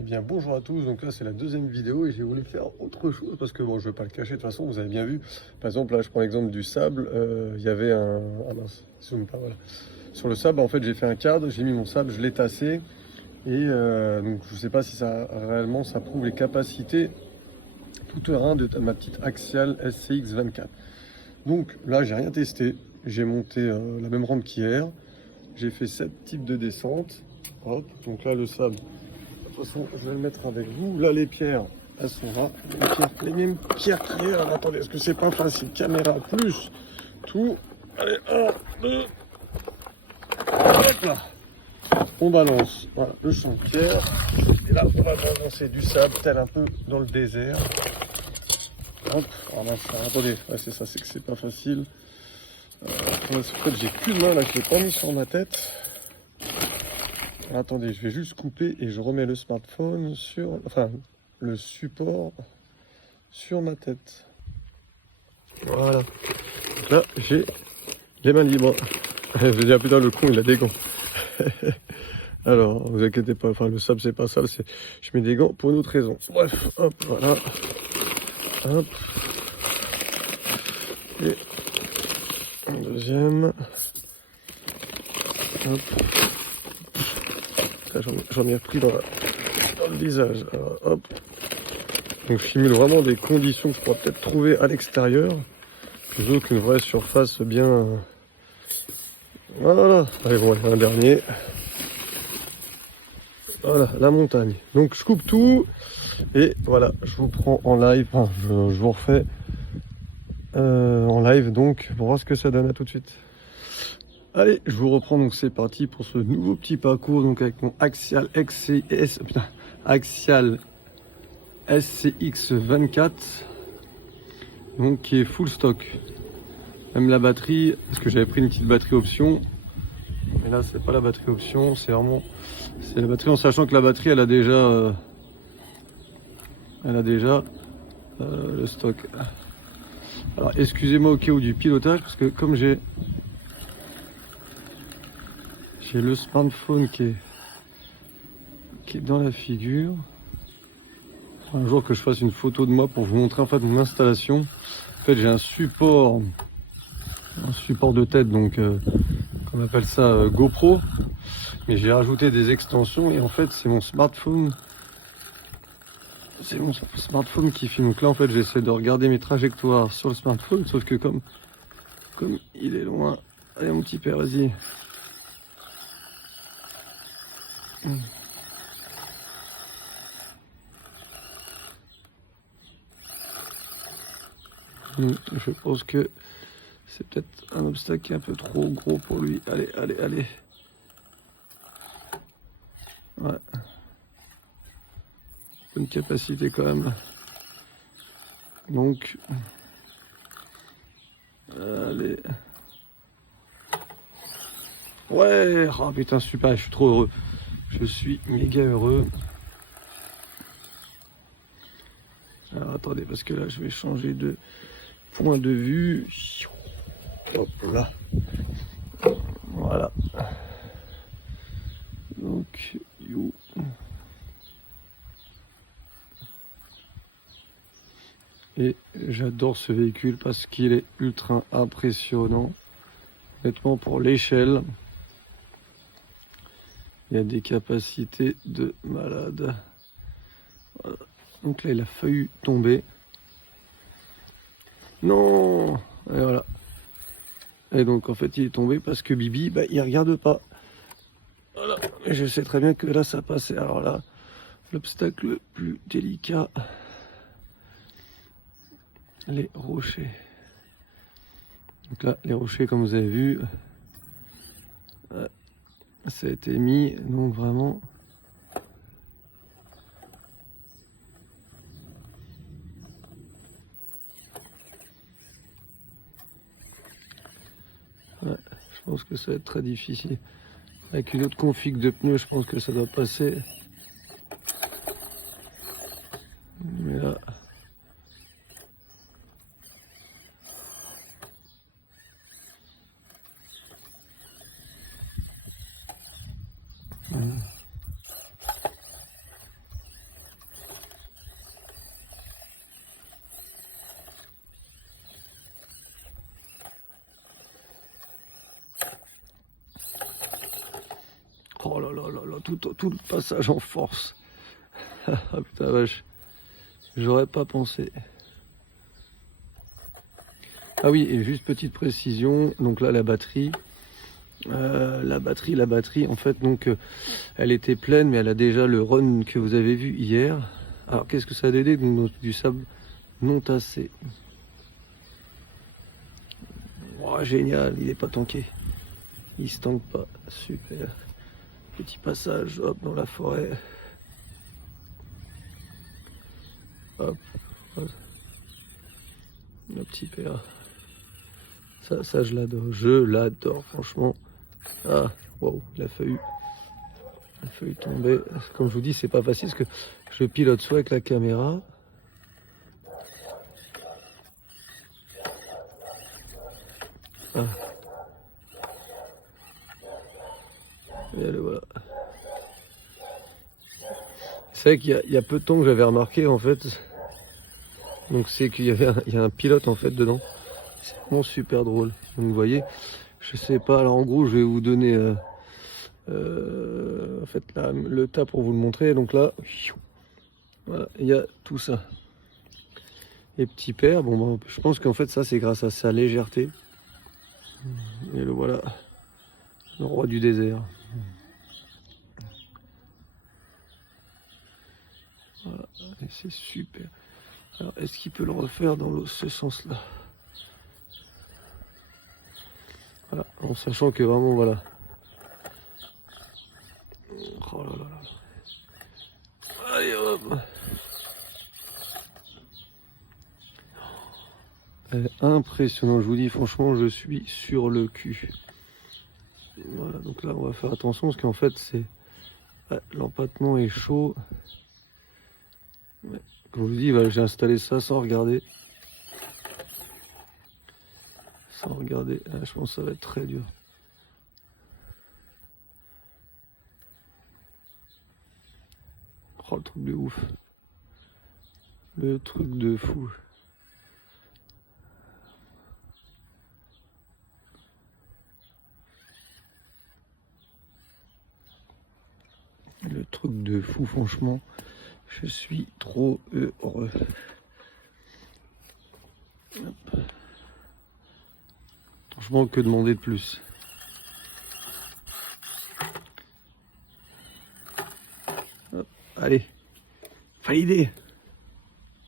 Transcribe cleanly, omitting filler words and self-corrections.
Eh bien bonjour à tous, donc là c'est la deuxième vidéo et j'ai voulu faire autre chose parce que bon je vais pas le cacher de toute façon, vous avez bien vu. Par exemple là je prends l'exemple du sable, il y avait un... Ah mince, zoom pas, voilà. Sur le sable en fait j'ai fait un cadre, j'ai mis mon sable, je l'ai tassé et donc je sais pas si ça réellement ça prouve les capacités tout terrain de ma petite Axial SCX 24. Donc là j'ai rien testé, j'ai monté la même rampe qu'hier, j'ai fait 7 types de descente, hop, donc là le sable. De toute façon, je vais le mettre avec vous. Là, les pierres, elles sont là. Les mêmes pierres qu'hier. Alors, attendez, est-ce que c'est pas facile? Caméra plus tout. Allez, 1, 2. Hop là. On balance. Voilà, le champ de pierre. Et là, on va balancer du sable, tel un peu dans le désert. Hop. Oh mince, attendez. Ouais, c'est ça, c'est que c'est pas facile. En fait, j'ai qu'une main là que je l'ai pas mis sur ma tête. Attendez, je vais juste couper et je remets le smartphone sur... Enfin, le support sur ma tête. Voilà. Donc là, j'ai les mains libres. Je vais dire, putain, le con, il a des gants. Alors, vous inquiétez pas, enfin, le sable, c'est pas ça. Je mets des gants pour une autre raison. Bref, hop, voilà. Hop. Et un deuxième. Hop. J'en ai repris dans le visage. Alors, hop. Donc, je simule vraiment des conditions que je pourrais peut-être trouver à l'extérieur. Plutôt qu'une vraie surface bien... Voilà. Allez, bon, un dernier. Voilà, la montagne. Donc, je coupe tout. Et voilà, je vous prends en live. Enfin, je vous refais en live, donc, pour voir ce que ça donne. À tout de suite. Allez, je vous reprends. Donc, c'est parti pour ce nouveau petit parcours. Donc, avec mon Axial Axial SCX 24. Donc, qui est full stock. Même la batterie, parce que j'avais pris une petite batterie option. Mais là, c'est pas la batterie option, c'est vraiment... C'est la batterie en sachant que la batterie, elle a déjà... le stock. Alors, excusez-moi au cas où du pilotage, parce que comme j'ai le smartphone qui est dans la figure. Un jour que je fasse une photo de moi pour vous montrer en fait mon installation. En fait, j'ai un support de tête, donc on appelle ça GoPro, mais j'ai rajouté des extensions et en fait c'est mon smartphone qui filme. Donc là en fait j'essaie de regarder mes trajectoires sur le smartphone, sauf que comme il est loin. Allez mon petit père, vas-y. Je pense que c'est peut-être un obstacle qui est un peu trop gros pour lui. Allez, allez, allez. Ouais. Bonne capacité quand même. Donc, allez. Ouais, oh putain, super, je suis trop heureux. Je suis méga heureux. Alors attendez, parce que là, je vais changer de point de vue. Hop là. Voilà. Donc, you. Et j'adore ce véhicule parce qu'il est ultra impressionnant. Honnêtement, pour l'échelle, il y a des capacités de malade. Voilà. Donc là, il a failli tomber. Non! Et voilà. Et donc, en fait, il est tombé parce que Bibi, bah, il regarde pas. Voilà. Et je sais très bien que là, ça passait. Alors là, l'obstacle le plus délicat, les rochers. Donc là, les rochers, comme vous avez vu, ça a été mis, donc vraiment... Ouais, je pense que ça va être très difficile. Avec une autre config de pneus, je pense que ça doit passer. Mais là... là là là là, tout le passage en force. Ah putain vache, j'aurais pas pensé. Ah oui, et juste petite précision, donc là la batterie, en fait, donc elle était pleine, mais elle a déjà le run que vous avez vu hier. Alors qu'est-ce que ça a donné? Donc du sable non tassé. Oh, génial, il est pas tanké. Il se tanque pas, super. Petit passage, hop, dans la forêt. Hop, hop. Le petit père. Ça je l'adore, franchement. Ah, waouh, il a failli tomber. Comme je vous dis, c'est pas facile parce que je pilote soit avec la caméra. Ah. Et allez, voilà. C'est vrai qu'il y a peu de temps que j'avais remarqué en fait. Donc c'est qu'il y a un pilote en fait dedans. C'est vraiment super drôle. Donc vous voyez, je sais pas. Alors en gros, je vais vous donner en fait le tas pour vous le montrer. Donc là, voilà, il y a tout ça. Et petit père, bon, ben, je pense qu'en fait ça c'est grâce à sa légèreté. Et le voilà, le roi du désert. Voilà, et c'est super. Alors est-ce qu'il peut le refaire dans ce sens-là? Voilà, en sachant que vraiment voilà. Oh là là là. Allez hop. Impressionnant, je vous dis franchement, je suis sur le cul. Voilà, donc là on va faire attention parce qu'en fait c'est l'empattement est chaud. Ouais. Comme je vous dis, j'ai installé ça sans regarder. Sans regarder, là, je pense que ça va être très dur. Oh le truc de ouf. Le truc de fou. Le truc de fou, franchement, je suis trop heureux. Hop. Franchement, que demander de plus? Hop. Allez, validé.